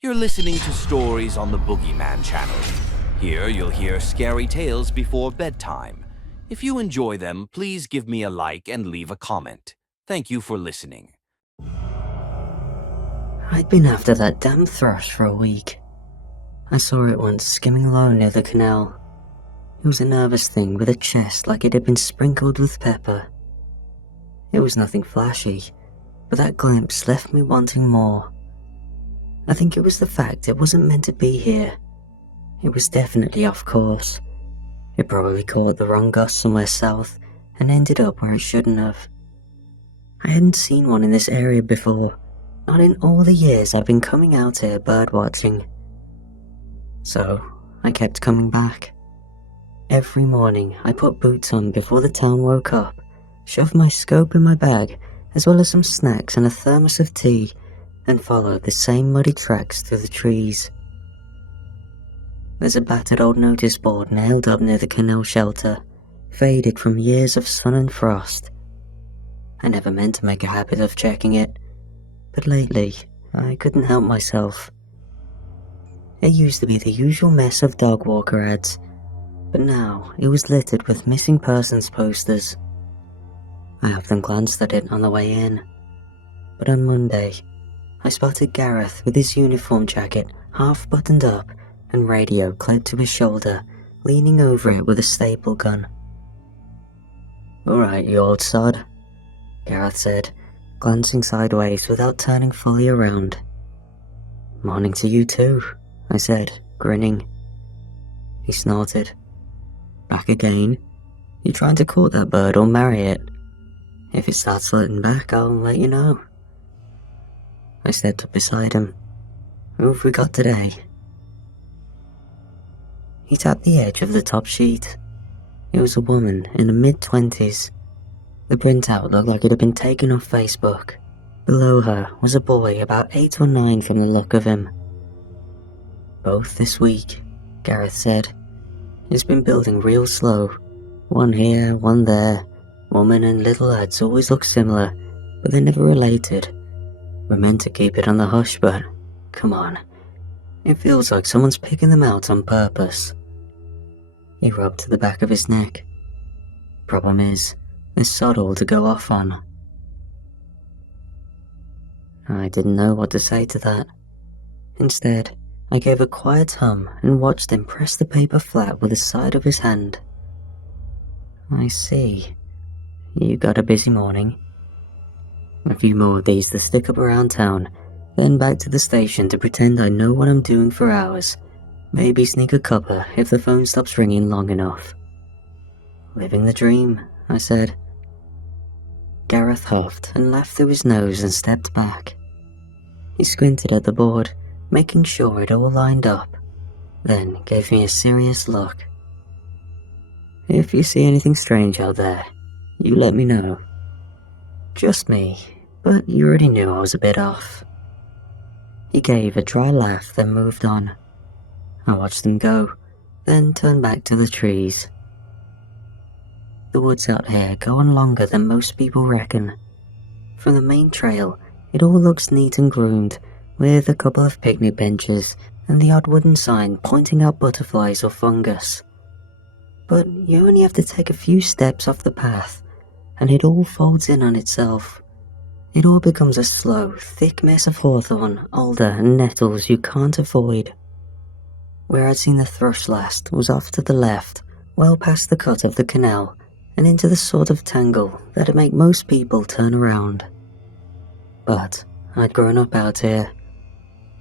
You're listening to stories on the Boogeyman channel. Here you'll hear scary tales before bedtime. If you enjoy them, please give me a like and leave a comment. Thank you for listening. I'd been after that damn thrush for a week. I saw it once skimming along near the canal. It was a nervous thing with a chest like it had been sprinkled with pepper. It was nothing flashy, but that glimpse left me wanting more. I think it was the fact it wasn't meant to be here. It was definitely off course. It probably caught the wrong gust somewhere south and ended up where it shouldn't have. I hadn't seen one in this area before, not in all the years I've been coming out here birdwatching. So, I kept coming back. Every morning, I put boots on before the town woke up, shoved my scope in my bag, as well as some snacks and a thermos of tea, and followed the same muddy tracks through the trees. There's a battered old notice board nailed up near the canal shelter, faded from years of sun and frost. I never meant to make a habit of checking it, but lately, I couldn't help myself. It used to be the usual mess of dog walker ads, but now it was littered with missing persons posters. I often glanced at it on the way in, but on Monday, I spotted Gareth with his uniform jacket half buttoned up and radio clipped to his shoulder, leaning over it with a staple gun. "Alright, you old sod," Gareth said, glancing sideways without turning fully around. "Morning to you too," I said, grinning. He snorted. "Back again? You trying to court that bird or marry it? If it starts flirting back, I'll let you know." I stepped up beside him. "Who have we got today?" He tapped the edge of the top sheet. It was a woman in the mid-20s. The printout looked like it had been taken off Facebook. Below her was a boy about 8 or 9 from the look of him. "Both this week," Gareth said. "It's been building real slow. One here, one there. Woman and little lads always look similar, but they're never related. We're meant to keep it on the hush, but come on. It feels like someone's picking them out on purpose." He rubbed to the back of his neck. "Problem is, there's sod all to go off on." I didn't know what to say to that. Instead, I gave a quiet hum and watched him press the paper flat with the side of his hand. "I see. You got a busy morning." "A few more of these to stick up around town, then back to the station to pretend I know what I'm doing for hours. Maybe sneak a cuppa if the phone stops ringing long enough." "Living the dream," I said. Gareth huffed and laughed through his nose and stepped back. He squinted at the board, making sure it all lined up, then gave me a serious look. "If you see anything strange out there, you let me know." "Just me, but you already knew I was a bit off." He gave a dry laugh, then moved on. I watched them go, then turned back to the trees. The woods out here go on longer than most people reckon. From the main trail, it all looks neat and groomed, with a couple of picnic benches and the odd wooden sign pointing out butterflies or fungus. But you only have to take a few steps off the path, and it all folds in on itself. It all becomes a slow, thick mess of hawthorn, alder and nettles you can't avoid. Where I'd seen the thrush last was off to the left, well past the cut of the canal, and into the sort of tangle that'd make most people turn around. But I'd grown up out here.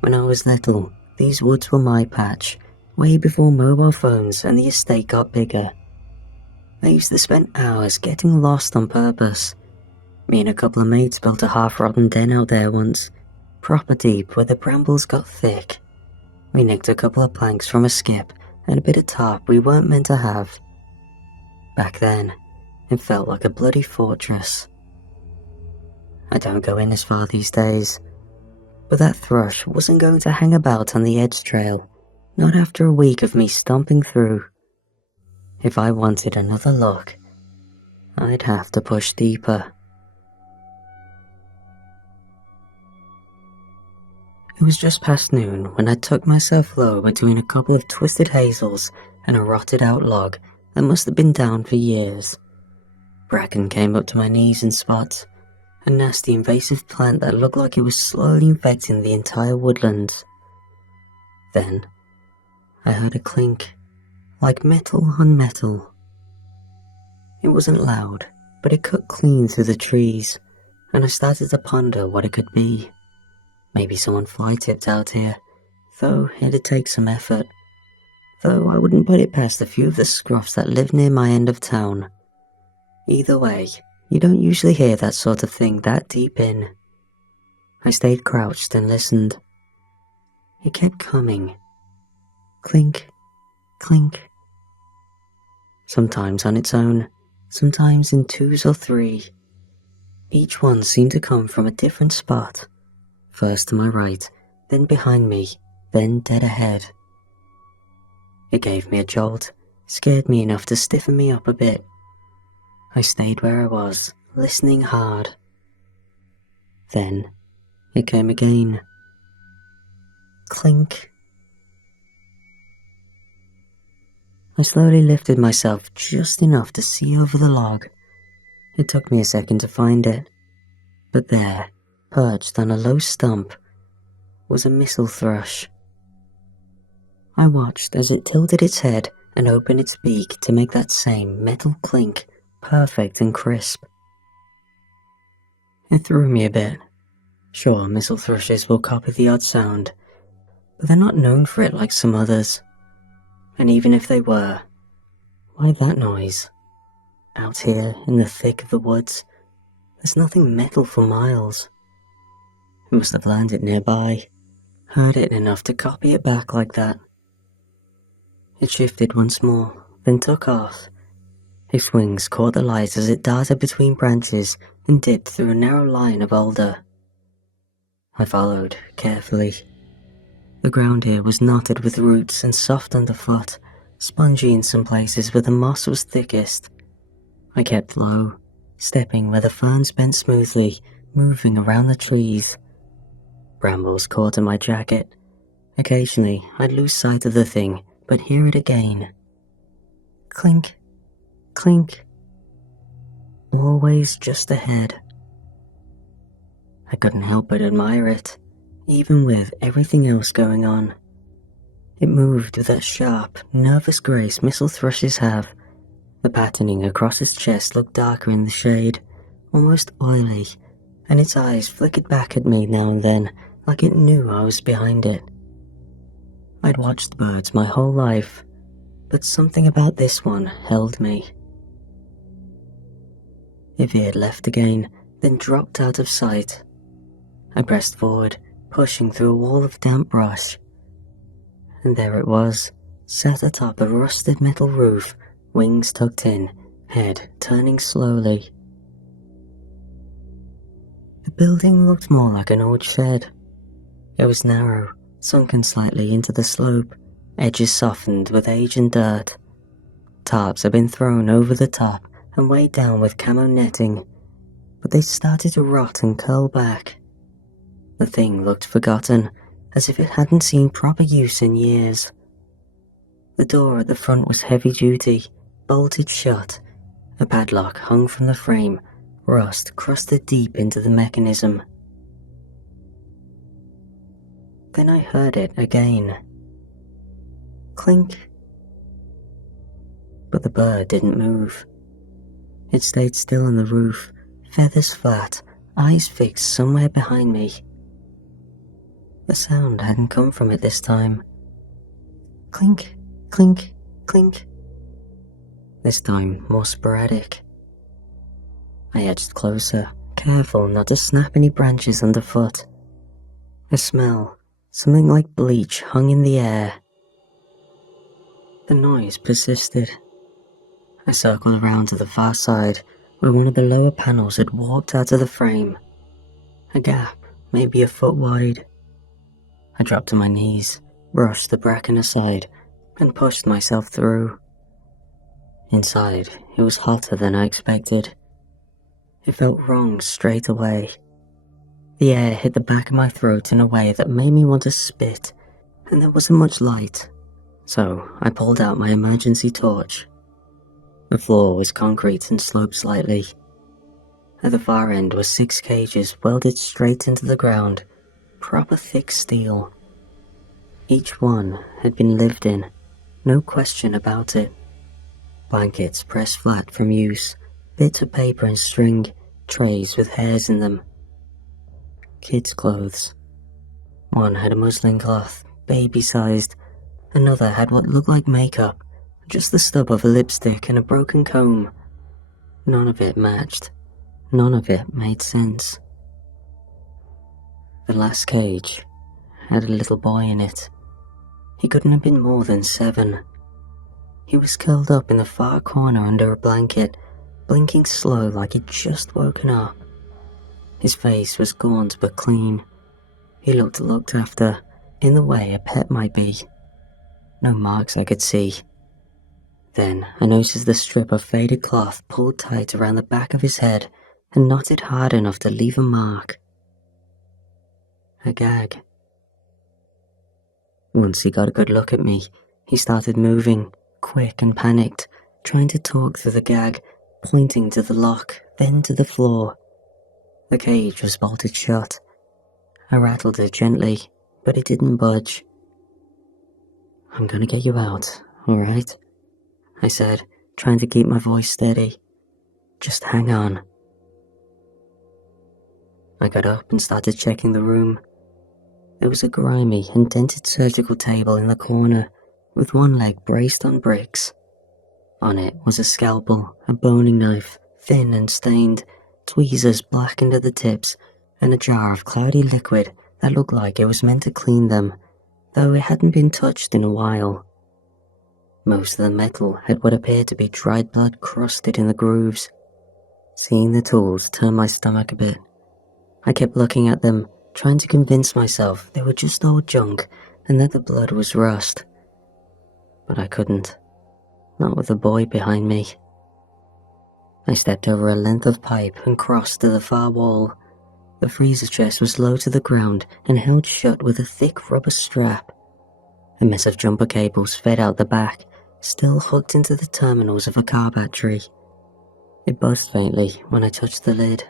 When I was little, these woods were my patch, way before mobile phones and the estate got bigger. I used to spend hours getting lost on purpose. Me and a couple of mates built a half-rotten den out there once, proper deep where the brambles got thick. We nicked a couple of planks from a skip and a bit of tarp we weren't meant to have. Back then, it felt like a bloody fortress. I don't go in as far these days, but that thrush wasn't going to hang about on the edge trail, not after a week of me stomping through. If I wanted another look, I'd have to push deeper. It was just past noon when I tucked myself low between a couple of twisted hazels and a rotted out log that must have been down for years. Bracken came up to my knees in spots, a nasty invasive plant that looked like it was slowly infecting the entire woodlands. Then, I heard a clink, like metal on metal. It wasn't loud, but it cut clean through the trees, and I started to ponder what it could be. Maybe someone fly-tipped out here, though it'd take some effort. Though I wouldn't put it past a few of the scruffs that live near my end of town. Either way, you don't usually hear that sort of thing that deep in. I stayed crouched and listened. It kept coming. Clink, clink. Sometimes on its own, sometimes in twos or three. Each one seemed to come from a different spot. First to my right, then behind me, then dead ahead. It gave me a jolt, scared me enough to stiffen me up a bit. I stayed where I was, listening hard. Then, it came again. Clink. I slowly lifted myself just enough to see over the log. It took me a second to find it, but there, perched on a low stump, was a missile thrush. I watched as it tilted its head and opened its beak to make that same metal clink perfect and crisp. It threw me a bit. Sure, missile thrushes will copy the odd sound, but they're not known for it like some others. And even if they were, why that noise? Out here in the thick of the woods, there's nothing metal for miles. It must have landed nearby, heard it enough to copy it back like that. It shifted once more, then took off. Its wings caught the light as it darted between branches and dipped through a narrow line of alder. I followed, carefully. The ground here was knotted with roots and soft underfoot, spongy in some places where the moss was thickest. I kept low, stepping where the ferns bent smoothly, moving around the trees. Brambles caught in my jacket. Occasionally, I'd lose sight of the thing, but hear it again. Clink, clink. Always just ahead. I couldn't help but admire it, even with everything else going on. It moved with that sharp, nervous grace missile thrushes have. The patterning across its chest looked darker in the shade, almost oily, and its eyes flickered back at me now and then, like it knew I was behind it. I'd watched birds my whole life, but something about this one held me. It veered left again, then dropped out of sight. I pressed forward, pushing through a wall of damp brush. And there it was, sat atop a rusted metal roof, wings tucked in, head turning slowly. The building looked more like an old shed. It was narrow, sunken slightly into the slope, edges softened with age and dirt. Tarps had been thrown over the top and weighed down with camo netting, but they started to rot and curl back. The thing looked forgotten, as if it hadn't seen proper use in years. The door at the front was heavy-duty, bolted shut. A padlock hung from the frame, rust crusted deep into the mechanism. Then I heard it again. Clink. But the bird didn't move. It stayed still on the roof, feathers flat, eyes fixed somewhere behind me. The sound hadn't come from it this time. Clink, clink, clink. This time more sporadic. I edged closer, careful not to snap any branches underfoot. A smell, something like bleach, hung in the air. The noise persisted. I circled around to the far side, where one of the lower panels had warped out of the frame. A gap, maybe a foot wide. I dropped to my knees, brushed the bracken aside, and pushed myself through. Inside, it was hotter than I expected. It felt wrong straight away. The air hit the back of my throat in a way that made me want to spit, and there wasn't much light, so I pulled out my emergency torch. The floor was concrete and sloped slightly. At the far end were 6 cages welded straight into the ground, proper thick steel. Each one had been lived in, no question about it. Blankets pressed flat from use, bits of paper and string, trays with hairs in them. Kids' clothes. One had a muslin cloth, baby-sized. Another had what looked like makeup, just the stub of a lipstick and a broken comb. None of it matched. None of it made sense. The last cage had a little boy in it. He couldn't have been more than 7. He was curled up in the far corner under a blanket, blinking slow like he'd just woken up. His face was gaunt but clean. He looked looked after, in the way a pet might be. No marks I could see. Then I noticed the strip of faded cloth pulled tight around the back of his head and knotted hard enough to leave a mark. A gag. Once he got a good look at me, he started moving, quick and panicked, trying to talk through the gag, pointing to the lock, then to the floor. The cage was bolted shut. I rattled it gently, but it didn't budge. "I'm gonna get you out, alright?" I said, trying to keep my voice steady. "Just hang on." I got up and started checking the room. There was a grimy and dented surgical table in the corner, with one leg braced on bricks. On it was a scalpel, a boning knife, thin and stained, tweezers blackened at the tips, and a jar of cloudy liquid that looked like it was meant to clean them, though it hadn't been touched in a while. Most of the metal had what appeared to be dried blood crusted in the grooves. Seeing the tools turned my stomach a bit. I kept looking at them, trying to convince myself they were just old junk and that the blood was rust. But I couldn't. Not with the boy behind me. I stepped over a length of pipe and crossed to the far wall. The freezer chest was low to the ground and held shut with a thick rubber strap. A mess of jumper cables fed out the back, still hooked into the terminals of a car battery. It buzzed faintly when I touched the lid.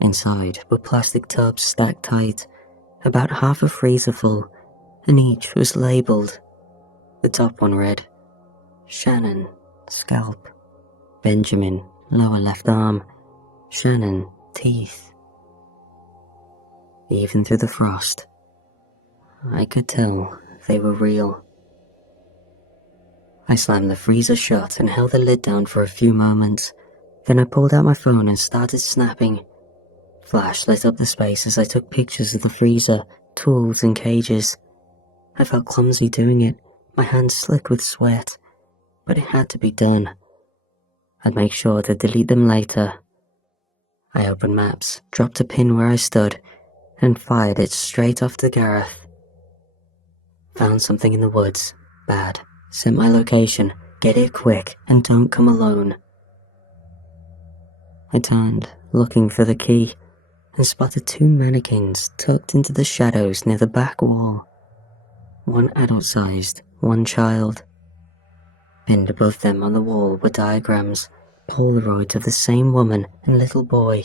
Inside were plastic tubs stacked tight, about half a freezer full, and each was labelled. The top one read, Shannon, scalp. Benjamin, lower left arm. Shannon, teeth. Even through the frost, I could tell they were real. I slammed the freezer shut and held the lid down for a few moments. Then I pulled out my phone and started snapping. Flash lit up the space as I took pictures of the freezer, tools and cages. I felt clumsy doing it, my hands slick with sweat, but it had to be done. I'd make sure to delete them later. I opened maps, dropped a pin where I stood, and fired it straight off to Gareth. Found something in the woods. Bad. Sent my location. Get here quick, and don't come alone. I turned, looking for the key, and spotted 2 mannequins tucked into the shadows near the back wall. One adult-sized, one child. Pinned above them on the wall were diagrams, Polaroids of the same woman and little boy,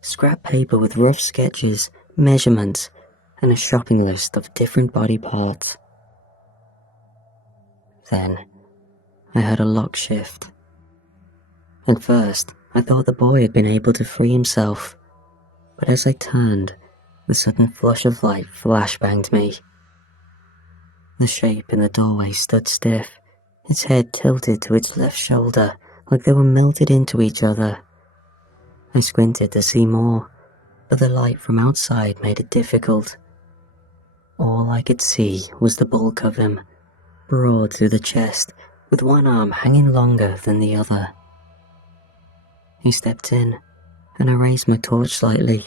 scrap paper with rough sketches, measurements, and a shopping list of different body parts. Then, I heard a lock shift. At first, I thought the boy had been able to free himself, but as I turned, the sudden flush of light flashbanged me. The shape in the doorway stood stiff, its head tilted to its left shoulder, like they were melted into each other. I squinted to see more, but the light from outside made it difficult. All I could see was the bulk of him, broad through the chest, with one arm hanging longer than the other. He stepped in, and I raised my torch slightly.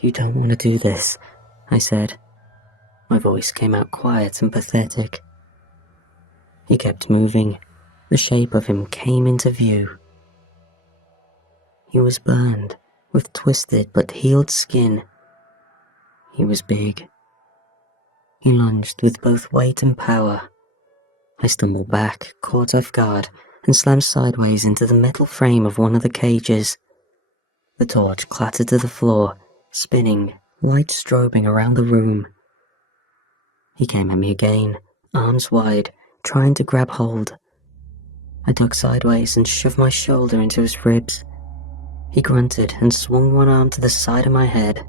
"You don't want to do this," I said. My voice came out quiet and pathetic. He kept moving. The shape of him came into view. He was burned, with twisted but healed skin. He was big. He lunged with both weight and power. I stumbled back, caught off guard, and slammed sideways into the metal frame of one of the cages. The torch clattered to the floor, spinning, light strobing around the room. He came at me again, arms wide, trying to grab hold. I ducked sideways and shoved my shoulder into his ribs. He grunted and swung one arm to the side of my head.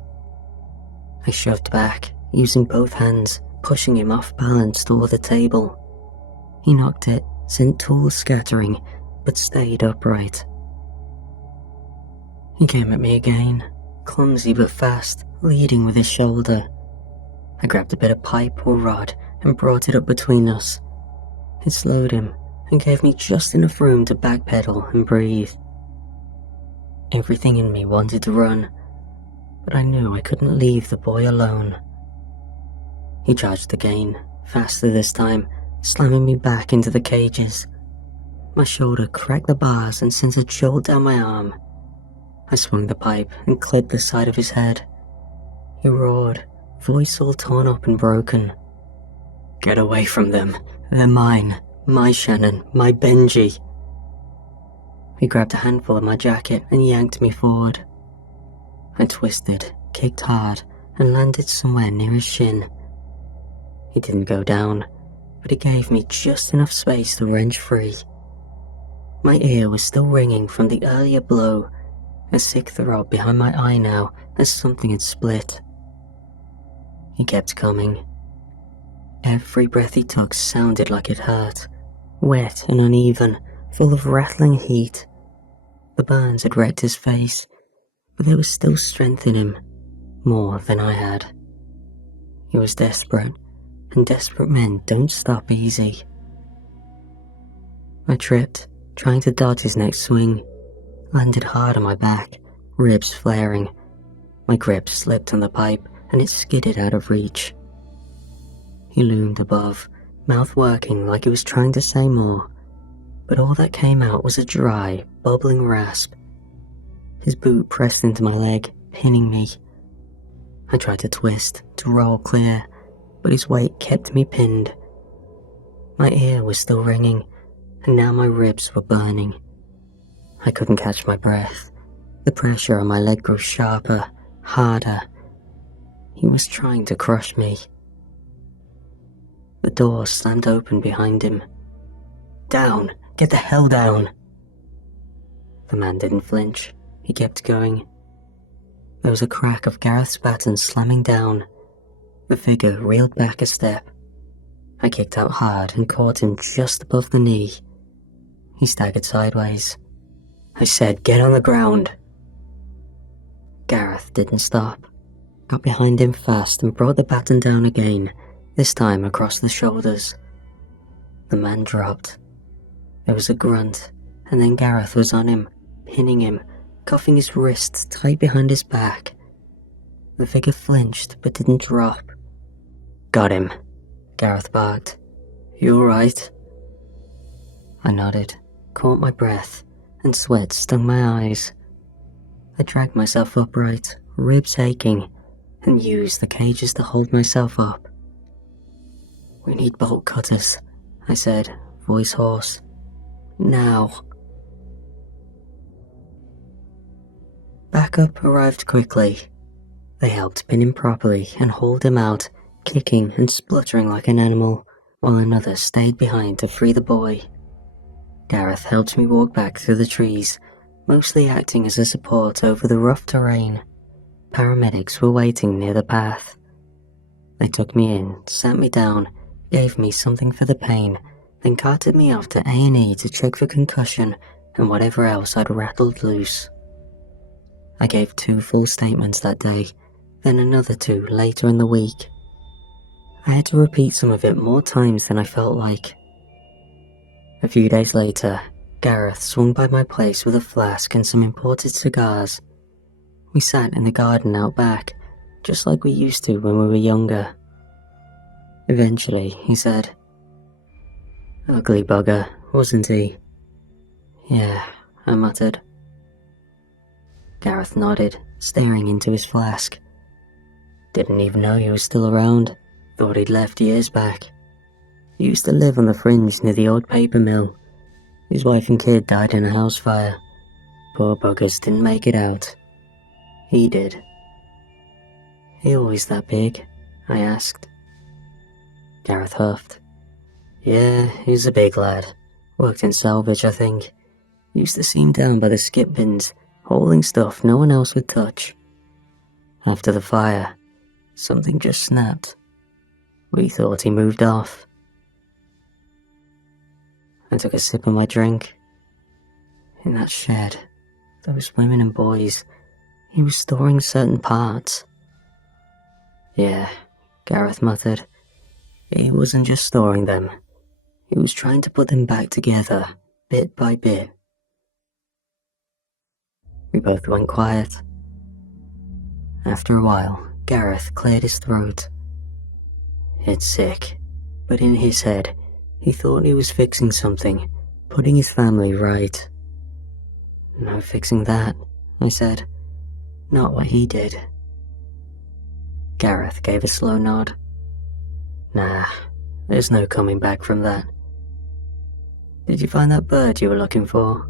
I shoved back, using both hands, pushing him off balance toward the table. He knocked it, sent tools scattering, but stayed upright. He came at me again, clumsy but fast, leading with his shoulder. I grabbed a bit of pipe or rod and brought it up between us. It slowed him and gave me just enough room to backpedal and breathe. Everything in me wanted to run, but I knew I couldn't leave the boy alone. He charged again, faster this time, slamming me back into the cages. My shoulder cracked the bars and sent a jolt down my arm. I swung the pipe and clipped the side of his head. He roared, voice all torn up and broken. "Get away from them. They're mine. My Shannon. My Benji." He grabbed a handful of my jacket and yanked me forward. I twisted, kicked hard, and landed somewhere near his shin. He didn't go down, but it gave me just enough space to wrench free. My ear was still ringing from the earlier blow, a sick throb behind my eye now as something had split. He kept coming. Every breath he took sounded like it hurt, wet and uneven, full of rattling heat. The burns had wrecked his face, but there was still strength in him, more than I had. He was desperate, and desperate men don't stop easy. I tripped, trying to dodge his next swing, landed hard on my back, ribs flaring. My grip slipped on the pipe, and it skidded out of reach. He loomed above, mouth working like he was trying to say more, but all that came out was a dry, bubbling rasp. His boot pressed into my leg, pinning me. I tried to twist, to roll clear, but his weight kept me pinned. My ear was still ringing, and now my ribs were burning. I couldn't catch my breath. The pressure on my leg grew sharper, harder. He was trying to crush me. The door slammed open behind him. "Down! Get the hell down!" The man didn't flinch. He kept going. There was a crack of Gareth's baton slamming down. The figure reeled back a step. I kicked out hard and caught him just above the knee. He staggered sideways. I said, "Get on the ground!" Gareth didn't stop. Got behind him fast and brought the baton down again, this time across the shoulders. The man dropped. There was a grunt, and then Gareth was on him, pinning him, cuffing his wrists tight behind his back. The figure flinched but didn't drop. "Got him," Gareth barked. "You alright?" I nodded, caught my breath, and sweat stung my eyes. I dragged myself upright, ribs aching, and used the cages to hold myself up. "We need bolt cutters," I said, voice hoarse. "Now." Backup arrived quickly. They helped pin him properly and hauled him out, kicking and spluttering like an animal, while another stayed behind to free the boy. Gareth helped me walk back through the trees, mostly acting as a support over the rough terrain. Paramedics were waiting near the path. They took me in, sat me down, gave me something for the pain, then carted me off to A&E to check for concussion and whatever else I'd rattled loose. I gave 2 full statements that day, then another 2 later in the week. I had to repeat some of it more times than I felt like. A few days later, Gareth swung by my place with a flask and some imported cigars. We sat in the garden out back, just like we used to when we were younger. Eventually, he said, "Ugly bugger, wasn't he?" "Yeah," I muttered. Gareth nodded, staring into his flask. Didn't even know he was still around. Thought he'd left years back. He used to live on the fringe near the old paper mill. His wife and kid died in a house fire. Poor buggers didn't make it out. He did. "He always that big?" I asked. Gareth huffed. "Yeah, he's a big lad. Worked in salvage, I think. Used to see him down by the skip bins, hauling stuff no one else would touch. After the fire, something just snapped. We thought he moved off." I took a sip of my drink. In that shed, those women and boys, he was storing certain parts. "Yeah," Gareth muttered. "He wasn't just storing them. He was trying to put them back together, bit by bit." We both went quiet. After a while, Gareth cleared his throat. "It's sick, but in his head, he thought he was fixing something, putting his family right." "No fixing that," I said. "Not what he did." Gareth gave a slow nod. "Nah, there's no coming back from that. Did you find that bird you were looking for?"